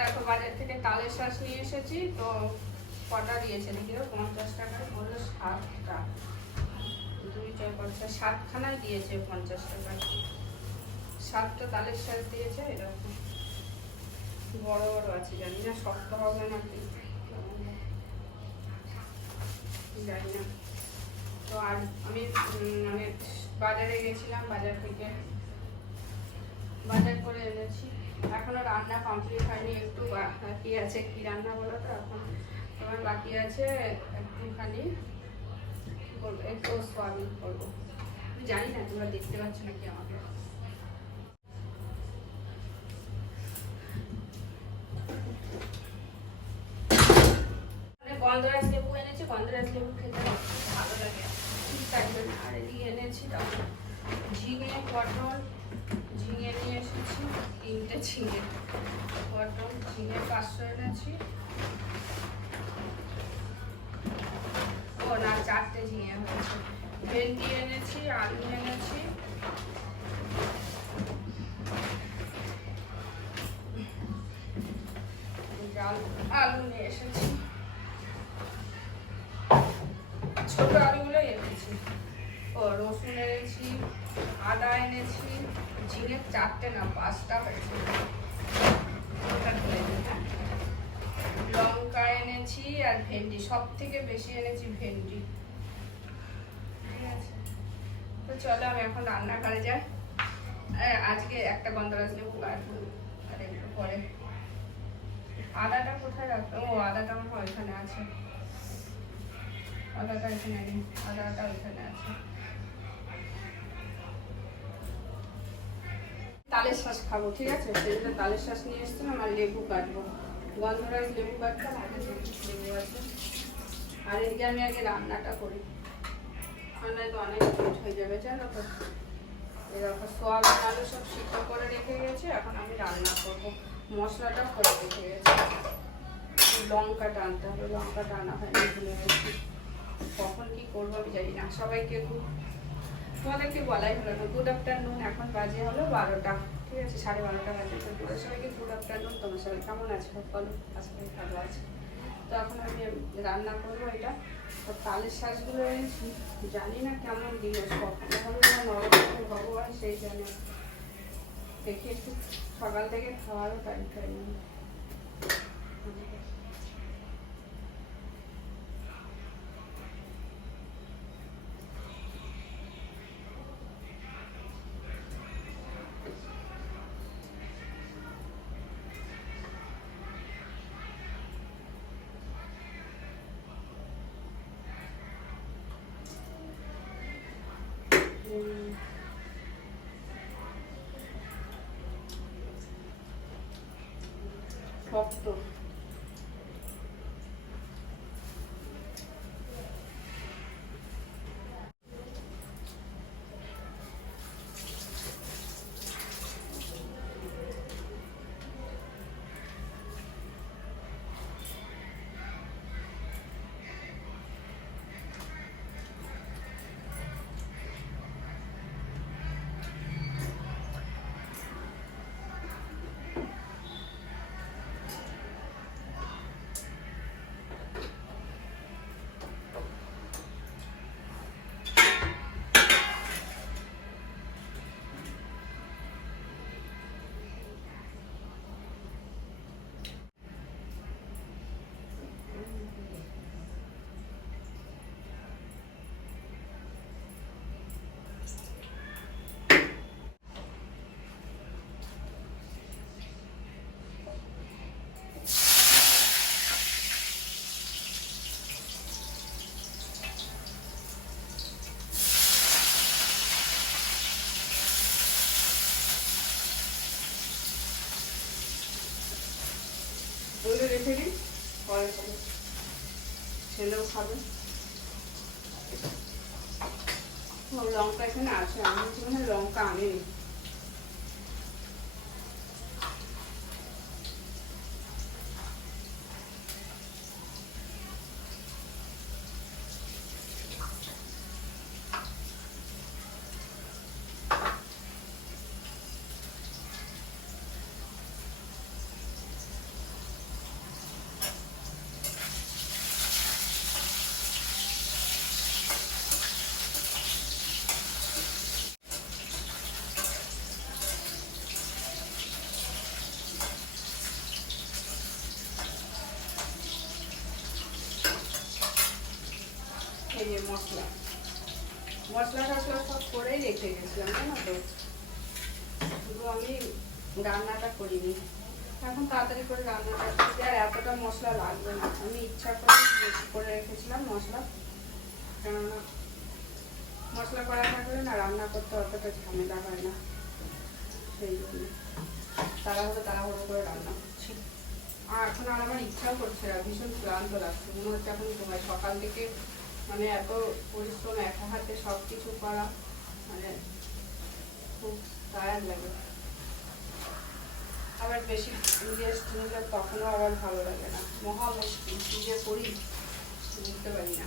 দেখো বাজার থেকে তালের শাঁস নিয়ে এসেছি। তো কটা দিয়েছে দেখি, 50 টাকায় বললো 7টা, 2 4 5 6 7খানায় দিয়েছে 50 টাকায়। 7টা তালের শাঁস দিয়েছে। এরকম বড় বড় আছে, জানি না শক্ত হবে নাকি, জানি না। তো আর আমি মানে বাজারে গেছিলাম, বাজার থেকে বাজার করে এনেছি। এখনো রান্না কমপ্লিট হয়নি, একটু বাকি আছে। কি রান্না বলো তো, এখন তোমার বাকি আছে একটুখানি করবো, একটু সোয়াবিন করবো। আমি জানি না তোমরা দেখতে পাচ্ছ নাকি আমাকে। গন্ধরাজ লেবু এনেছি, গন্ধরাজ লেবু খেতে ভালো লাগে, তাই জন্য। আর এদিকে এনেছি ঝিঙে, পটল, ঝিঙে নিয়ে এসেছি 3টে ঝিঙে, পটল ঝিঙে 500 এনেছি। ও না, 4টে ঝিঙে হয়েছে। ভেন্ডি এনেছি, আলু এনেছি, আলু নিয়ে এসেছি, ছোট আলুগুলো এনেছি। ও রসুন এনেছি, আদা এনেছি, ঝিঙে 4টে না 5টা হয়েছে। লঙ্কা এনেছি আর ভেন্ডি, সব থেকে বেশি এনেছি ভেন্ডি। ঠিক আছে, তো চলো আমি এখন রান্নাঘরে যাই। আজকে একটা গন্ধরাজ লেবু কাটবো, আর একটু পরে। আদাটা কোথায় রাখবো? ও আদাটা আমার ওইখানে আছে, আদাটা এখানে নেই, আদাটা ওইখানে আছে। তালের শাঁস খাবো, ঠিক আছে, সেজন্য তালের শাঁস নিয়ে এসেছিলাম। আর লেবু কাটবো, গন্ধরাজ লেবু কাটতাম, আগে লেবু আছে। আর এদিকে আমি আগে রান্নাটা করি, রান্নায় তো অনেক লেট হয়ে যাবে, জানো তো। এরকম সোয়াবিন আলু সব সিদ্ধ করে রেখে গেছে, এখন আমি রান্না করবো। মশলাটা করে রেখে গেছে, লঙ্কাটা আনতে হবে, লঙ্কাটা আনা হয়নি, ভুলে গেছি। কখন কি করবো আমি জানি না। সবাইকে তোমাদেরকে বলাই হলো না, গুড আফটারনুন। এখন বাজে হলো 12টা, ঠিক আছে, 12:30 বাজে। তো তোমাদের সবাইকে গুড আফটারনুন। তোমার সবাই কেমন আছো বলো? আজকে ভালো আছে। তো এখন আমি রান্না করবো এটা। তো তালের শাঁসগুলো এনেছি, জানি না কেমন দিল, শক্ত হবে না নরম হবে ভগবান সেই জানে। দেখি একটু, সকাল থেকে খাওয়ারও টাইম পাইনি। শক্ত। ওইগুলো রেখে দিই, পরে খাবো, ছেলেও খাবে। লঙ্কা এখানে আছে, আমি মনে হয় লঙ্কা আনিনি। এই যে মশলা টসলা সব করেই রেখে গেছিলাম, জানো তো। শুধু আমি রান্নাটা করিনি। এখন তাড়াতাড়ি করে রান্নাটা করতে আর এতটা মশলা লাগবে না। আমি ইচ্ছা করে বেশি করে রেখেছিলাম মশলা, কেননা মশলা করা থাকলে না রান্না করতে অতটা ঝামেলা হয় না, সেই জন্য তাড়াহুড়ো করে রান্না করছি। আর এখন আর আমার ইচ্ছাও করছে না, ভীষণ ক্লান্ত লাগছে, মনে হচ্ছে এখন ঘুমাই। সকাল থেকে মানে এত পরিশ্রম, একা হাতে সব কিছু করা, মানে খুব টায়ার্ড লাগে। আবার বেশি রেস্ট নিলে তখনও আবার ভালো লাগে না, মহা মুশকিল, কি যে করি বুঝতে পারি না।